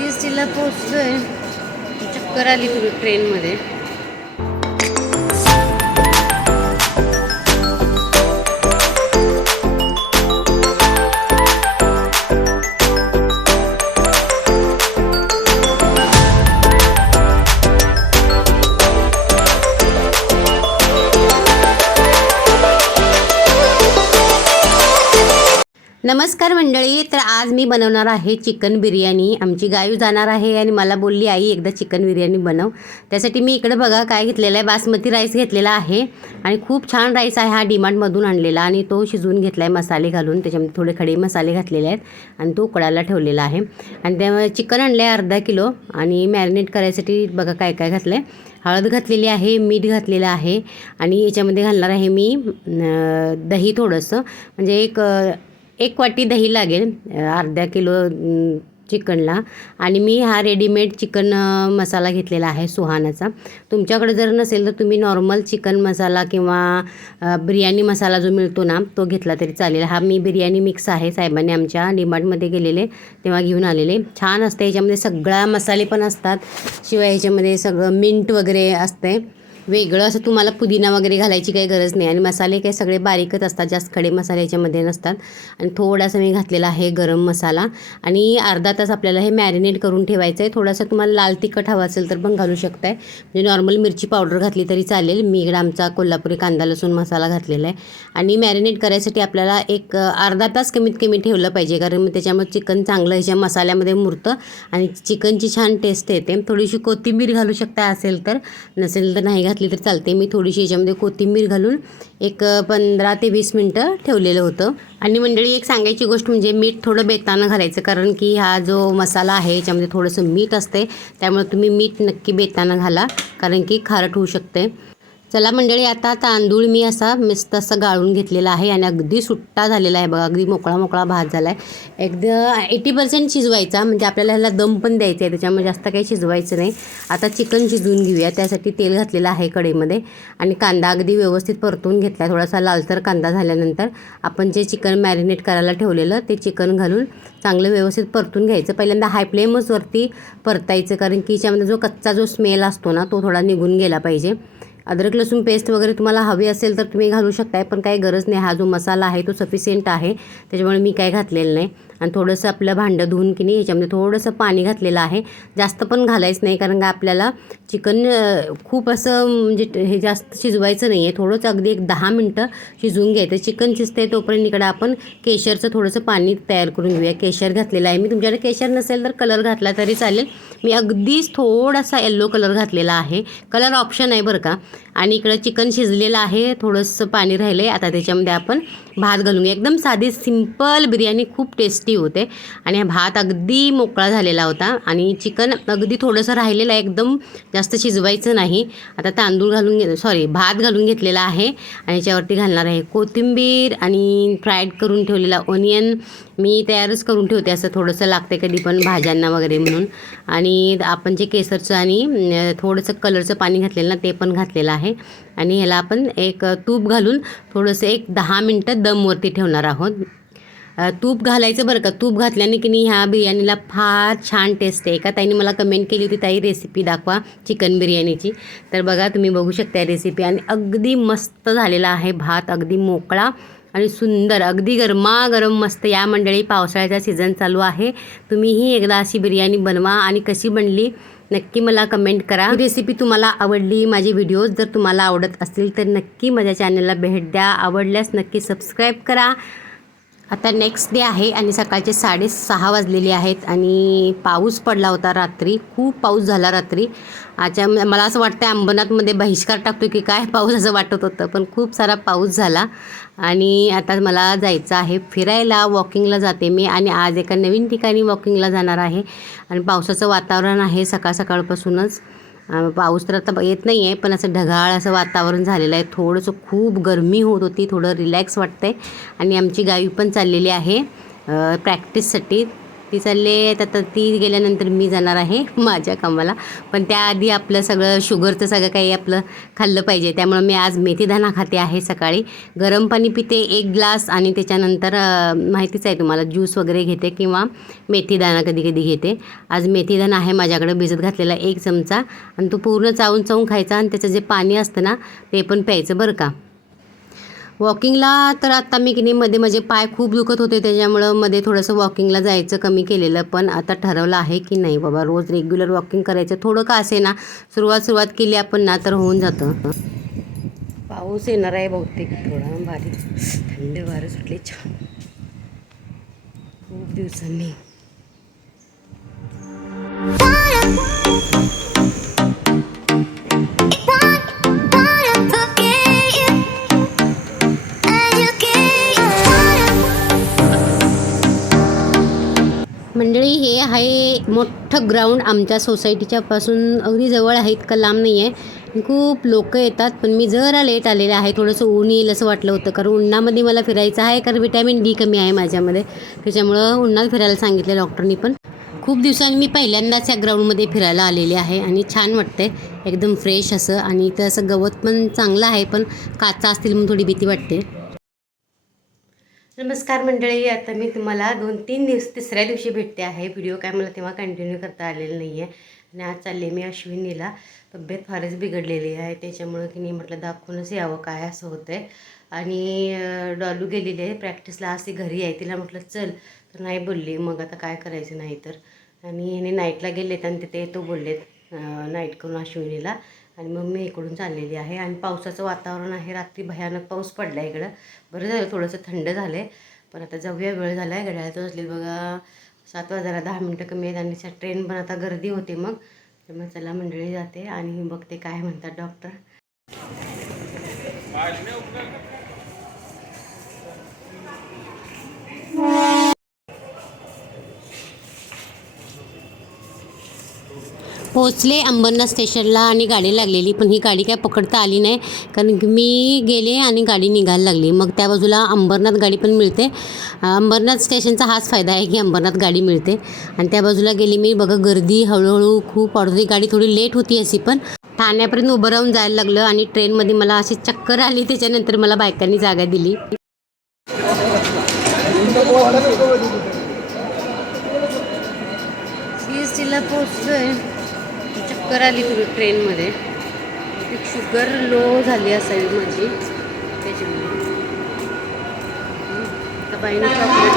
C S टीला पोचतोय चक्कर आली तुम्ही ट्रेनमध्ये नमस्कार मंडळी तर आज मी बनवणार आहे चिकन बिर्याणी. आमची गायू जाणार आहे आणि मला बोलली आई एकदा चिकन बिर्याणी बनव. त्यासाठी मी इकडं बघा काय घेतलेलं आहे. बासमती राईस घेतलेला आहे आणि खूप छान राईस आहे हा डिमांडमधून आणलेला आणि तो शिजवून घेतला आहे मसाले घालून. त्याच्यामध्ये थोडे खडे मसाले घातलेले आहेत आणि तो उकडायला ठेवलेला आहे. आणि त्यामुळे चिकन आणलं आहे अर्धा किलो आणि मॅरिनेट करायसाठी बघा काय काय घातलं आहे हळद घातलेली आहे मीठ घातलेलं आहे आणि याच्यामध्ये घालणार आहे मी दही थोडंसं. म्हणजे एक एक वाटी दही लागेल अर्ध्या किलो चिकनला. आणि मी हा रेडीमेड चिकन मसाला घेतलेला आहे सुहानाचा. तुमच्याकडे जर नसेल तर तुम्ही नॉर्मल चिकन मसाला किंवा बिर्याणी मसाला जो मिळतो ना तो घेतला तरी चालेल. हा मी बिर्याणी मिक्स आहे साहेबांनी आमच्या डिमार्टमध्ये गेलेले तेव्हा घेऊन आलेले. छान असते याच्यामध्ये सगळा मसाले पण असतात. शिवाय ह्याच्यामध्ये सगळं मिंट वगैरे असते वेगळं असं तुम्हाला पुदिना वगैरे घालायची काही गरज नाही. आणि मसाले काही सगळे बारीकच असतात जास्त खडे मसाले याच्यामध्ये नसतात. आणि थोडासा मी घातलेला आहे गरम मसाला. आणि अर्धा तास आपल्याला हे मॅरिनेट करून ठेवायचं आहे थोडासा तुम्हाला लाल तिखट हवा असेल तर पण घालू शकताय. म्हणजे नॉर्मल मिरची पावडर घातली तरी चालेल. मी इकडं आमचा कोल्हापुरी कांदा लसूण मसाला घातलेला आहे. आणि मॅरिनेट करायसाठी आपल्याला एक अर्धा तास कमीत कमी ठेवलं पाहिजे. कारण मग चिकन चांगलं ह्याच्या मसाल्यामध्ये मुरतं. आणि चिकनची छान टेस्ट येते. थोडीशी कोथिंबीर घालू शकता असेल तर. नसेल तर नाही घातली तर चालते. मी थोडीशी याच्यामध्ये कोथिंबीर घालून एक पंधरा ते वीस मिनटं ठेवलेलं होतं. आणि मंडळी एक सांगायची गोष्ट म्हणजे मीठ थोडं बेतानं घालायचं. कारण की हा जो मसाला आहे याच्यामध्ये थोडंसं मीठ असते त्यामुळे तुम्ही मीठ नक्की बेतानं घाला. कारण की खारट होऊ शकते चला मंडळी आता तांदूळ मी असा मस्त असा गाळून घेतलेला आहे आणि अगदी सुट्टा झालेला आहे बघा अगदी मोकळा मोकळा भात झाला आहे एकदा एटी पर्सेंट शिजवायचा म्हणजे आपल्याला ह्याला दम पण द्यायचा आहे त्याच्यामुळे जास्त काही शिजवायचं नाही. आता चिकन शिजवून घेऊया त्यासाठी तेल घातलेलं आहे कढईमध्ये. आणि कांदा अगदी व्यवस्थित परतून घेतला थोडासा लालसर कांदा झाल्यानंतर आपण जे चिकन मॅरिनेट करायला ठेवलेलं ते चिकन घालून चांगलं व्यवस्थित परतून घ्यायचं. पहिल्यांदा हाय फ्लेमच वरती परतायचं कारण की याच्यामध्ये जो कच्चा जो स्मेल असतो ना तो थोडा निघून गेला पाहिजे. अद्रक लसूण पेस्ट वगैरे तुम्हाला हवी असेल तर तुम्ही घालू शकताय पण काही गरज नाही. हा जो मसाला आहे तो सफिशियंट आहे. त्याच्यामुळे मी काय घातलेलं नाही. आणि थोडंसं आपलं भांडं धुवून की नाही ह्याच्यामध्ये थोडंसं पाणी घातलेलं आहे. जास्त पण घालायचं नाही कारण का आपल्याला चिकन खूप असं म्हणजे हे जास्त शिजवायचं नाही आहे थोडंच अगदी एक दहा मिनटं शिजवून घ्यायचं. चिकन शिजते तोपर्यंत इकडं आपण केशरचं थोडंसं पाणी तयार करून घेऊया. केशर घातलेलं आहे. मी तुमच्याकडे केशर नसेल तर कलर घातला तरी चालेल. मी अगदीच थोडासा येल्लो कलर घातलेला आहे. कलर ऑप्शन आहे बरं का. आणि इकडं चिकन शिजलेलं आहे. थोडंसं पाणी राहिलं आहे आता त्याच्यामध्ये आपण भात घालून घेऊ. एकदम साधी सिंपल बिर्याणी. खूप टेस्टी होते. आणि हा भात अगदी मोकळा झालेला होता. आणि चिकन अगदी थोडंसं राहिलेलं आहे. एकदम जास्त शिजवायचं नाही. आता तांदूळ घालून घे सॉरी भात घालून घेतलेला आहे. आणि याच्यावरती घालणार आहे कोथिंबीर आणि फ्राईड करून ठेवलेला ओनियन मी तयारच करून ठेवते असं थोडंसं लागते कधी पण भाज्यांना वगैरे म्हणून. आणि आपण जे केसरचं आणि थोडंसं कलरचं पाणी घातलेलं ना ते पण घातलेलं आहे. आणि ह्याला आपण एक तूप घालून थोडंसं एक दहा मिनटं दमवरती ठेवणार आहोत. तूप घालायचं बरं का? तूप घातल्याने की नाही ह्या बिर्याणीला फार छान टेस्ट आहे. एका ताईने मला कमेंट केली होती ताई रेसिपी दाखवा चिकन बिर्याणीची. तर बघा तुम्ही बघू शकता रेसिपी आणि अगदी मस्त झालेला आहे भात अगदी मोकळा आणि सुंदर अगदी गरमागरम मस्त. या मंडळी पावसाळ्याचा सीझन चालू आहे. तुम्हीही एकदा अशी बिर्याणी बनवा आणि कशी बनली नक्की मला कमेंट करा. रेसिपी तुम्हाला आवडली माझे व्हिडिओज जर तुम्हाला आवडत असतील तर नक्की माझ्या चॅनलला भेट द्या. आवडल्यास नक्की सबस्क्राईब करा. आता नेक्स्ट डे आहे आणि सकाळचे साडेसहा वाजलेले आहेत आणि पाऊस पडला होता रात्री. खूप पाऊस झाला रात्री. आच्या मला असं वाटतं अंबरनाथमध्ये बहिष्कार टाकतो की काय पाऊस असं वाटत होतं पण खूप सारा पाऊस झाला. आणि आता मला जायचं आहे फिरायला वॉकिंगला जाते मी आणि आज एका नवीन ठिकाणी वॉकिंगला जाणार आहे. आणि पावसाचं वातावरण आहे सकाळ सकाळपासूनच पाऊस तर आता येत नाही आहे पण असं ढगाळ असं वातावरण झालेलं आहे. थोडंसं खूप गरमी होत होती थोडं रिलॅक्स वाटतंय. आणि आमची गावी पण चाललेली आहे प्रॅक्टिससाठी ती चालले तर ती गेल्यानंतर मी जाणार आहे माझ्या कामाला. पण त्याआधी आपलं सगळं शुगरचं सगळं काही आपलं खाल्लं पाहिजे. त्यामुळं मी आज मेथीदाणा खाते आहे सकाळी. गरम पाणी पिते एक ग्लास आणि त्याच्यानंतर माहितीच आहे तुम्हाला ज्यूस वगैरे घेते किंवा मेथीदाणा कधी कधी घेते. आज मेथीदाणा आहे माझ्याकडे भिजत घातलेला एक चमचा. आणि तो पूर्ण चावून चावून खायचा आणि त्याचं जे पाणी असतं ना ते पण प्यायचं बरं का? वॉकिंगला तर आत्ता मी की नाही मध्ये माझे पाय खूप दुखत होते त्याच्यामुळं मध्ये थोडंसं वॉकिंगला जायचं कमी केलेलं पण आता ठरवलं आहे की नाही बाबा रोज रेग्युलर वॉकिंग करायचं. थोडं का असे ना सुरुवात सुरुवात केली आपण ना तर होऊन जातं. पाऊस येणार आहे बहुतेक थोडा भारी. थंड वारं सुटले. छान. खूप दिवसांनी. एक मोठं ग्राउंड आमच्या सोसायटीच्या पासून अगदी जवळ आहे इतकं लांब नाही आहे खूप लोक येतात पण मी जरा लेट आलेले आहे. थोडंसं ऊन येईल असं वाटलं होतं कारण उन्हामध्ये मला फिरायचं आहे कारण विटॅमिन डी कमी आहे माझ्यामध्ये. त्याच्यामुळं उन्हात फिरायला सांगितलं डॉक्टरनी पण. खूप दिवसांनी मी पहिल्यांदाच या ग्राउंडमध्ये फिरायला आलेले आहे आणि छान वाटते एकदम फ्रेश असं आणि इथं असं गवत पण चांगलं आहे पण काचा असतील म्हणून थोडी भीती वाटते. नमस्कार मंडळी आता मी तुम्हाला दोन तीन दिवस तिसऱ्या दिवशी भेटते आहे. व्हिडिओ काय मला तेव्हा कंटिन्यू करता आलेलं नाही आहे आणि आज चालले मी अश्विनीला. तब्येत फारच बिघडलेली आहे. त्याच्यामुळं की नाही म्हटलं दाखवूनच यावं काय? असं होतं आहे आणि डॉलू गेलेली आहे. प्रॅक्टिसला आज ती घरी आहे. तिला म्हटलं चल. तर नाही बोलली. मग आता काय करायचं नाही तर आणि ह्याने नाईटला गेलेत आणि तिथे येतो बोललेत नाईट करून अश्विनीला. आणि मग मी इकडून चाललेली आहे. आणि पावसाचं वातावरण आहे. रात्री भयानक पाऊस पडला इकडं. बरं झालं थोडंसं थंड झालं आहे पण आता जाऊया वेळ झाला आहे घड्याळाचं असली बघा सात वाजायला दहा मिनटं कमी आहेत आणि त्या ट्रेन पण आता गर्दी होते मग. त्यामुळे चला मंडळी जाते आणि बघते काय म्हणतात डॉक्टर. पोचले अंबरनाथ स्टेशनला आणि गाडी लागलेली पण ही गाडी काय पकडता आली नाही. कारण की मी गेले आणि गाडी निघायला लागली. मग त्या बाजूला अंबरनाथ गाडी पण मिळते. अंबरनाथ स्टेशनचा हाच फायदा आहे की अंबरनाथ गाडी मिळते. आणि त्या बाजूला गेली मी बघा गर्दी हळूहळू खूप वाढत गाडी थोडी लेट होती अशी पण ठाण्यापर्यंत उभं राहून जायला लागलं आणि ट्रेनमध्ये मला अशी चक्कर आली त्याच्यानंतर मला बायकांनी जागा दिली. सी चक्कर आली तुला ट्रेनमध्ये. एक शुगर लो झाली असावी माझी. त्याच्यामुळे. त्या बाईने चॉकलेट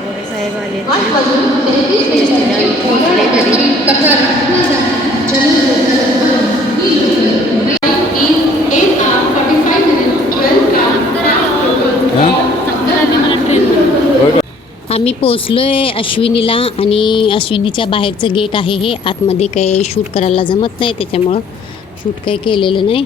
मोरे साहेब आले. पोचले घरी. आम्ही पोचलो आहे अश्विनीला आणि अश्विनीच्या बाहेरचं गेट आहे हे. आतमध्ये काही शूट करायला जमत नाही त्याच्यामुळं शूट काही केलेलं नाही.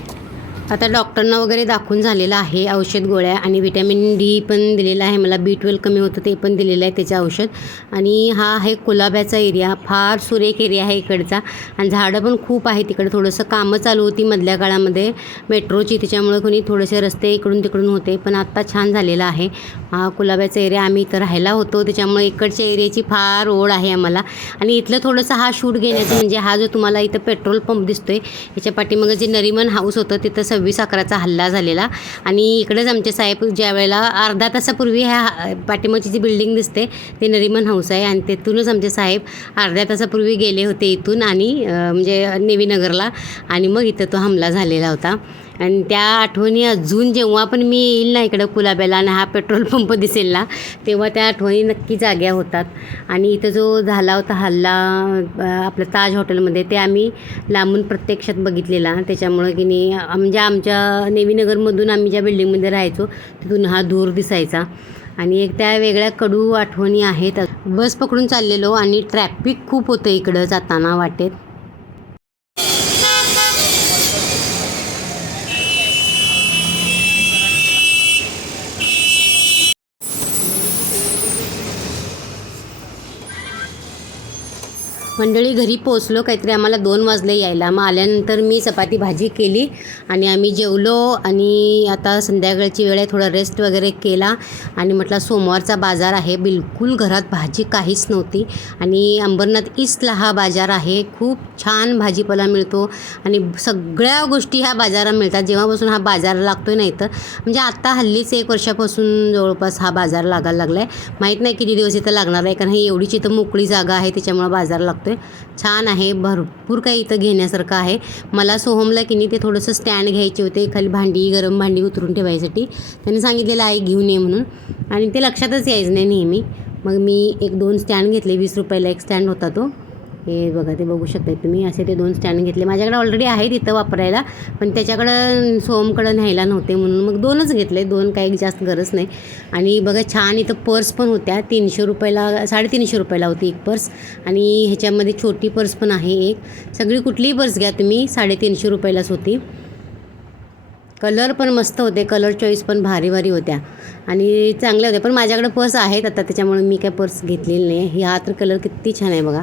आता डॉक्टरना वगैरे दाखवून झालेलं आहे औषध गोळ्या आणि विटॅमिन डी पण दिलेलं आहे. मला बी ट्वेल्व कमी होतं ते पण दिलेलं आहे त्याचं औषध. आणि हा आहे कुलाब्याचा एरिया फार सुरेख एरिया आहे इकडचा. आणि झाडं पण खूप आहे तिकडे थोडंसं कामं चालू होती मधल्या काळामध्ये. मेट्रोची त्याच्यामुळे कोणी थोडेसे रस्ते इकडून तिकडून होते पण आत्ता छान झालेला आहे. हा कुलाब्याचा एरिया आम्ही इथं राहायला होतो. त्याच्यामुळे इकडच्या एरियाची फार ओढ आहे आम्हाला. आणि इथलं थोडंसं हा शूट घेण्याचं म्हणजे हा जो तुम्हाला इथं पेट्रोल पंप दिसतोय याच्या पाठीमागं जे नरिमन हाऊस होतं तिथं सव्वीस अकराचा हल्ला झालेला. आणि इकडेच आमचे साहेब ज्या वेळेला अर्धा तासापूर्वी ह्या पाठीमागची जी बिल्डिंग दिसते ते नरिमन हाऊस आहे. आणि तेथूनच आमचे साहेब अर्ध्या तासापूर्वी गेले होते इथून आणि म्हणजे नेवीनगरला आणि मग इथं तो हमला झालेला होता. आणि त्या आठवणी अजून जेव्हा पण मी येईल ना इकडं कुलाब्याला आणि हा पेट्रोल पंप दिसेल ना तेव्हा त्या आठवणी नक्की जाग्या होतात. आणि इथं जो झाला होता हल्ला आपलं ताज हॉटेलमध्ये ते आम्ही लांबून प्रत्यक्षात बघितलेला. त्याच्यामुळं की नाही म्हणजे आमच्या नेवीनगरमधून आम्ही ज्या बिल्डिंगमध्ये राहायचो तिथून हा दूर दिसायचा. आणि एक त्या वेगळ्या कडू आठवणी आहेत. बस पकडून चाललेलो आणि ट्रॅफिक खूप होतं इकडं जाताना वाटेत. मंडळी घरी पोचलो काहीतरी आम्हाला दोन वाजले यायला. मग आल्यानंतर मी चपाती भाजी केली आणि आम्ही जेवलो आणि आता संध्याकाळची वेळ आहे थोडा रेस्ट वगैरे केला. आणि म्हटलं सोमवारचा बाजार आहे. बिलकुल घरात भाजी काहीच नव्हती. आणि अंबरनाथ ईस्टला हा बाजार आहे. खूप छान भाजीपाला मिळतो आणि सगळ्या गोष्टी ह्या बाजारात मिळतात. जेव्हापासून हा बाजार लागतो आहे नाही तर. म्हणजे आत्ता हल्लीच एक वर्षापासून जवळपास हा बाजार लागायला लागला आहे माहीत नाही किती दिवस इथं लागणार आहे कारण ही एवढीच इथं मोकळी जागा आहे त्याच्यामुळं बाजार लागतो आहे छान आहे भरपूर काही इथं घेण्यासारखं आहे. मला सोहमला की नाही ते थोडंसं स्टँड घ्यायचे होते खाली भांडी गरम भांडी उतरून ठेवायसाठी. त्यांनी सांगितलेलं आहे घेऊन ये म्हणून. आणि ते लक्षातच यायचं नाही नेहमी. मग मी एक दोन स्टँड घेतले वीस रुपयाला एक स्टँड होता तो. हे बघा ते बघू शकता तुम्ही. असे ते दोन स्टँड घेतले. माझ्याकडे ऑलरेडी आहेत इथं वापरायला पण त्याच्याकडं सोमकडं न्यायला नव्हते म्हणून मग दोनच घेतले. दोन काही जास्त गरज नाही. आणि बघा छान इथं पर्स पण होत्या. तीनशे रुपयाला साडेतीनशे रुपयाला होती एक पर्स. आणि ह्याच्यामध्ये छोटी पर्स पण आहे एक. सगळी कुठलीही पर्स घ्या तुम्ही. साडेतीनशे रुपयालाच होती. कलर पण मस्त होते. कलर चॉईस पण भारी भारी होत्या. आणि चांगल्या होत्या पण माझ्याकडे पर्स आहेत. आता त्याच्यामुळे मी काय पर्स घेतलेली नाही. ही हा तर कलर किती छान आहे बघा.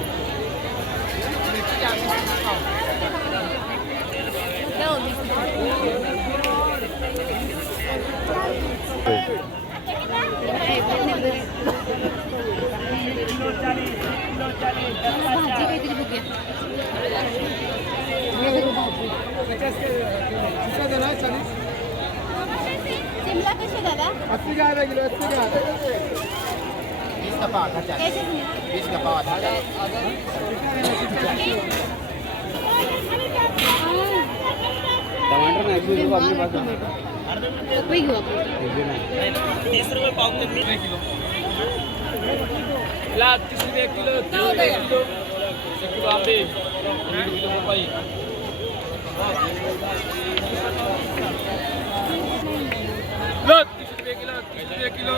अस्सी का आधा किलो अस्सी का आधा बीस का पाव आधा चालीस बीस का पाव आधा टमाटर ना अस्सी रुपये अपने पास तीस रुपये एक किलो तीस रुपये एक किलो। एक किलो आंबे एक किलो पपई लो तीस रुपये किलो तीस रुपये किलो।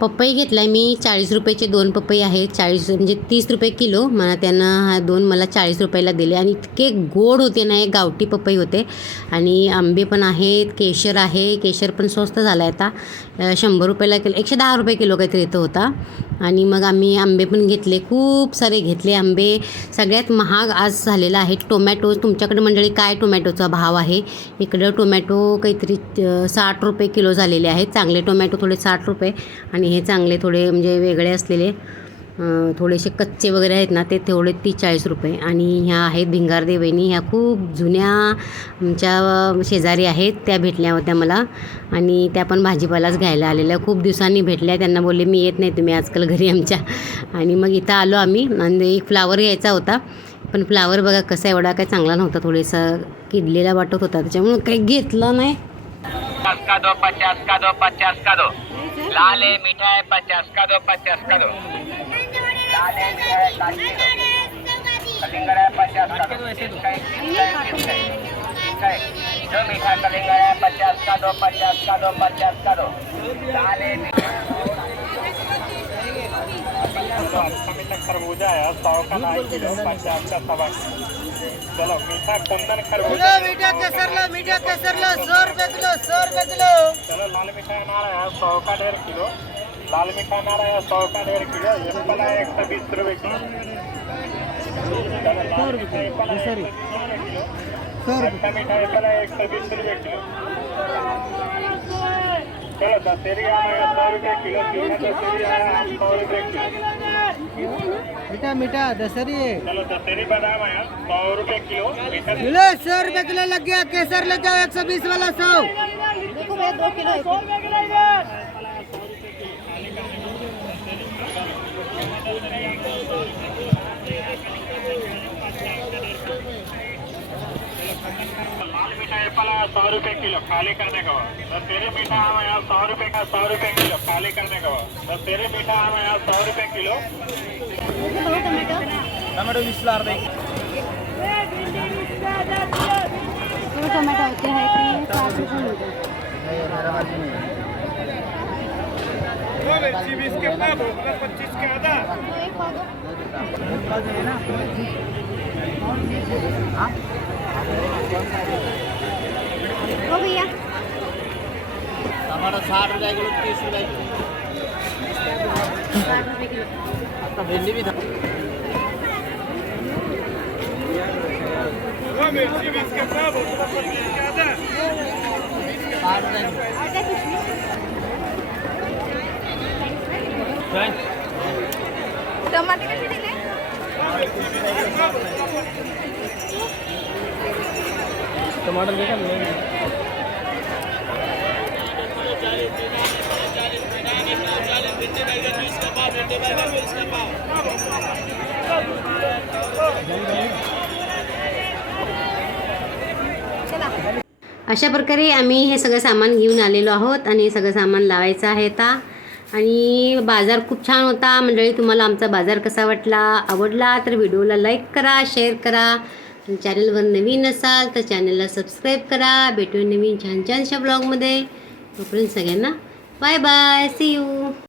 पपई घेतलाय मी चाळीस रुपयाचे दोन पपई आहेत. चाळीस म्हणजे तीस रुपये किलो. मला त्यांना हा दोन मला चाळीस रुपयाला दिले आणि इतके गोड होते ना हे गावठी पपई होते. आणि आंबे पण आहेत केशर आहे. केशर पण स्वस्त झाला आहे आता. शंभर रुपयाला किलो एकशे दहा रुपये किलो काहीतरी येतो होता. आणि मग आम्ही आंबे पण घेतले खूप सारे घेतले आंबे. सगळ्यात महाग आज झालेला आहे टोमॅटो. तुमच्याकडे मंडळी काय टोमॅटोचा भाव आहे? इकडं टोमॅटो काहीतरी साठ रुपये किलो झालेले आहेत. चांगले टोमॅटो थोडे साठ रुपये. आणि हे चांगले थोडे म्हणजे वेगळे असलेले. थोडेसे कच्चे वगैरे आहेत ना ते तेवढे तीस चाळीस रुपये. आणि ह्या आहेत भिंगारदे वहिनी ह्या खूप जुन्या आमच्या शेजारी आहेत त्या भेटल्या होत्या मला. आणि त्या पण भाजीपालाच घ्यायला आलेल्या. खूप दिवसांनी भेटल्या. त्यांना बोलले मी येत नाही तुम्ही आजकाल घरी आमच्या. आणि मग इथं आलो आम्ही. आणि एक फ्लावर घ्यायचा होता. पण फ्लावर बघा कसा एवढा काय चांगला नव्हता. थोडासा किडलेला वाटत होता. त्याच्यामुळं काही घेतलं नाही. का दो पचास का दो पचास का दो लाल है पचास का दो पचास का दो जो मीठा कलिंगड़ है पचास का दो पचास का दो पचास का दो मीठा खरबूजा है सौ का ढाई किलो पचास का सवा चलो मीठा कुंदन खरबूजा मीठा केसरला मीठा केसरला सौ रुपये किलो सौ किलो चलो लाल मिठाई अनार है सौ का डेढ़ किलो. लाल मिठाई अनार है सौ का डेढ़ किलो एप्पल है एक सौ बीस रुपये किलो। चलो लाल मिठाई एप्पल है एक सौ बीस रुपये किलो। खट्टा मीठा एप्पल है एक सौ बीस रुपये किलो। चलो दशहरी आम है सौ रुपये किलो दशहरी आम सौ रुपये किलो। मीठा मीठा दसरी है चलो दशहरी बादाम है सौ रुपये किलो किलो सौ रुपये किलो लग गया केसर ले जाओ एक सौ बीस वाला सौ। देखो भैया दो किलो है सौ रुपये किलो खाली करने का। बस तेरे मीठा आम है सौ रुपये का सौ रुपये किलो खाली करने का। बस तेरे मीठा आम है सौ रुपये किलो। टोमॅटो थोडं होते आहे की साठ रुपये दो. हो? भैया टमाटर साठ रुपये किलो तीस रुपये किलो. आता भेंडी भी था साठ रुपये किलो. अशा प्रकारे आम्ही हे सगळं सामान घेऊन आलेलो आहोत आणि हे सगळं सामान लावायचं आहे आता. आणि बाजार खूप छान होता. मंडळी तुम्हाला आमचा बाजार कसा वाटला आवडला तर व्हिडिओला लाईक करा शेअर करा. चॅनलवर नवीन असाल तर चॅनलला सबस्क्राईब करा. भेटून नवीन छान छानशा ब्लॉगमध्ये तोपर्यंत सगळ्यांना बाय बाय सी यू